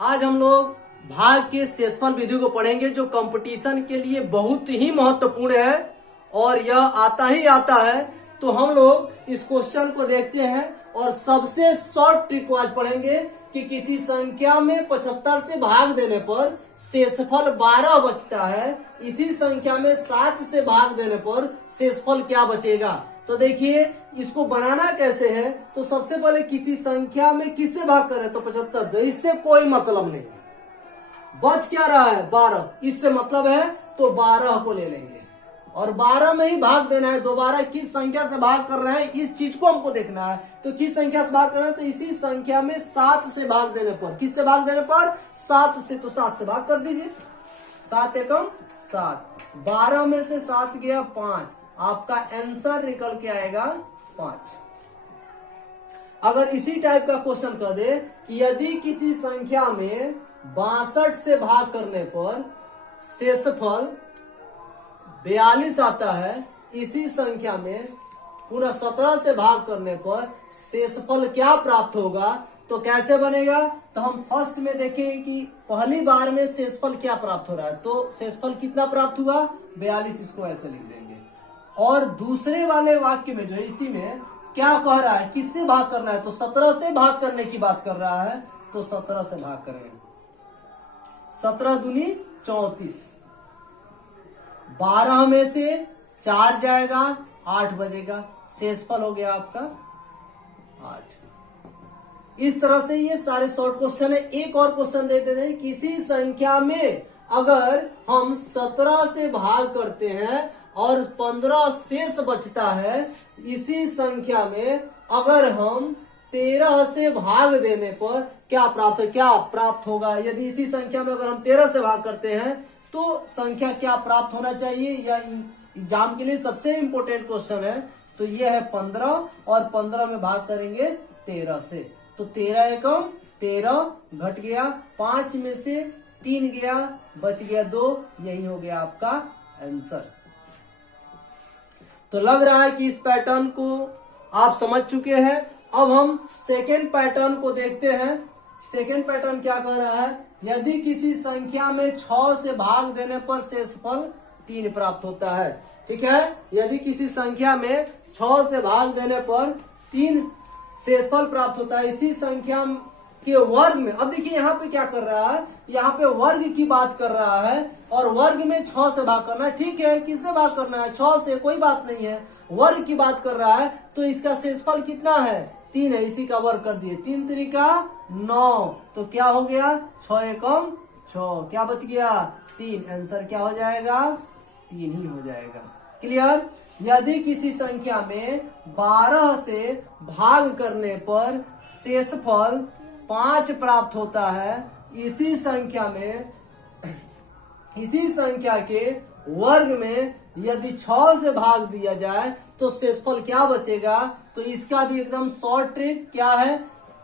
आज हम लोग भाग के शेषफल विधि को पढ़ेंगे जो कंपटीशन के लिए बहुत ही महत्वपूर्ण है और यह आता ही आता है। तो हम लोग इस क्वेश्चन को देखते हैं और सबसे शॉर्ट ट्रिक को आज पढ़ेंगे कि किसी संख्या में 75 से भाग देने पर शेषफल 12 बचता है, इसी संख्या में 7 से भाग देने पर शेषफल क्या बचेगा। तो देखिए इसको बनाना कैसे है। तो सबसे पहले किसी संख्या में किससे भाग करें तो 75 से, इससे कोई मतलब नहीं है। बच क्या रहा है 12, इससे मतलब है तो 12 को ले लेंगे और 12 में ही भाग देना है। दोबारा किस संख्या से भाग कर रहे हैं इस चीज को हमको देखना है। तो किस संख्या से भाग कर रहे हैं तो इसी संख्या में 7 से भाग देने पर, किससे भाग देने पर 7 से, तो 7 से भाग कर दीजिए। 7 एकम 7, 12 में से 7 गया 5, आपका आंसर निकल के आएगा 5। अगर इसी टाइप का क्वेश्चन कर दे कि यदि किसी संख्या में 62 से भाग करने पर शेषफल 42 आता है, इसी संख्या में पुनः 17 से भाग करने पर शेषफल क्या प्राप्त होगा। तो कैसे बनेगा तो हम फर्स्ट में देखेंगे कि पहली बार में शेषफल क्या प्राप्त हो रहा है। तो शेषफल कितना प्राप्त हुआ 42, इसको ऐसे लिख देंगे। और दूसरे वाले वाक्य में जो है इसी में क्या कह रहा है किससे भाग करना है तो 17 से भाग करने की बात कर रहा है। तो 17 से भाग करेंगे, 17 दूनी 34, 12 में से 4 जाएगा 8 बजेगा, शेषफल हो गया आपका 8। इस तरह से ये सारे शॉर्ट क्वेश्चन है। एक और क्वेश्चन देते हैं, किसी संख्या में अगर हम 17 से भाग करते हैं और 15 शेष बचता है, इसी संख्या में अगर हम 13 से भाग देने पर क्या प्राप्त होगा। यदि इसी संख्या में अगर हम 13 से भाग करते हैं तो संख्या क्या प्राप्त होना चाहिए। यह एग्जाम के लिए सबसे इंपॉर्टेंट क्वेश्चन है। तो यह है 15 और 15 में भाग करेंगे 13 से। तो 13 एकम 13 घट गया, 5 में से 3 गया, बच गया 2, यही हो गया आपका आंसर। तो लग रहा है कि इस पैटर्न को आप समझ चुके हैं। अब हम सेकेंड पैटर्न को देखते हैं। सेकेंड पैटर्न क्या कह रहा है, यदि किसी संख्या में 6 से भाग देने पर शेषफल 3 प्राप्त होता है। ठीक है, यदि किसी संख्या में 6 से भाग देने पर 3 शेषफल प्राप्त होता है, इसी संख्या के वर्ग में। अब देखिए यहाँ पे क्या कर रहा है, यहाँ पे वर्ग की बात कर रहा है और वर्ग में 6 से भाग करना है। ठीक है, किससे भाग करना है 6 से, कोई बात नहीं है। वर्ग की बात कर रहा है तो इसका शेषफल कितना है 3 है, इसी का वर्ग कर दिए। 3 त्रिका 9, तो क्या हो गया 6 एकम 6, क्या बच गया 3, आंसर क्या हो जाएगा 3 ही हो जाएगा। क्लियर। यदि किसी संख्या में 12 से भाग करने पर शेषफल 5 प्राप्त होता है, इसी संख्या के वर्ग में यदि 6 से भाग दिया जाए तो शेषफल क्या बचेगा। तो इसका भी एकदम शॉर्ट ट्रिक क्या है,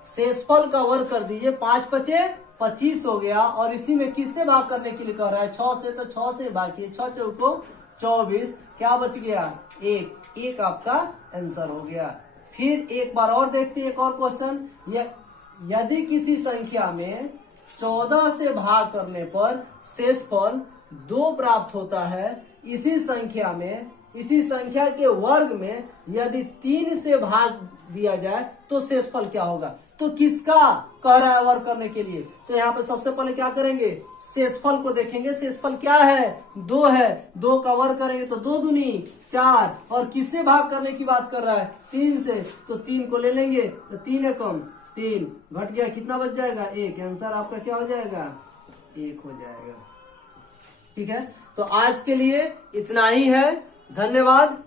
शेषफल का वर्ग कर दीजिए, 5 बचे 25 हो गया। और इसी में किससे भाग करने के लिए कह रहा है 6 से, तो 6 से भाग किए, 6 चौको 24, क्या बच गया 1 आपका आंसर हो गया। फिर एक बार और देखते हैं एक और क्वेश्चन। यदि किसी संख्या में 14 से भाग करने पर शेषफल 2 प्राप्त होता है, इसी संख्या के वर्ग में यदि 3 से भाग दिया जाए तो शेषफल क्या होगा। तो किसका कह रहा है वर्ग करने के लिए। तो यहाँ पे सबसे पहले क्या करेंगे शेषफल को देखेंगे। शेषफल क्या है 2 है, 2 का वर्ग करेंगे तो 2 दूनी 4, और किससे भाग करने की बात कर रहा है 3 से, तो 3 को ले लेंगे। तो 3 एकम 3 घट गया, कितना बच जाएगा 1, आंसर आपका क्या हो जाएगा 1 हो जाएगा। ठीक है, तो आज के लिए इतना ही है। धन्यवाद।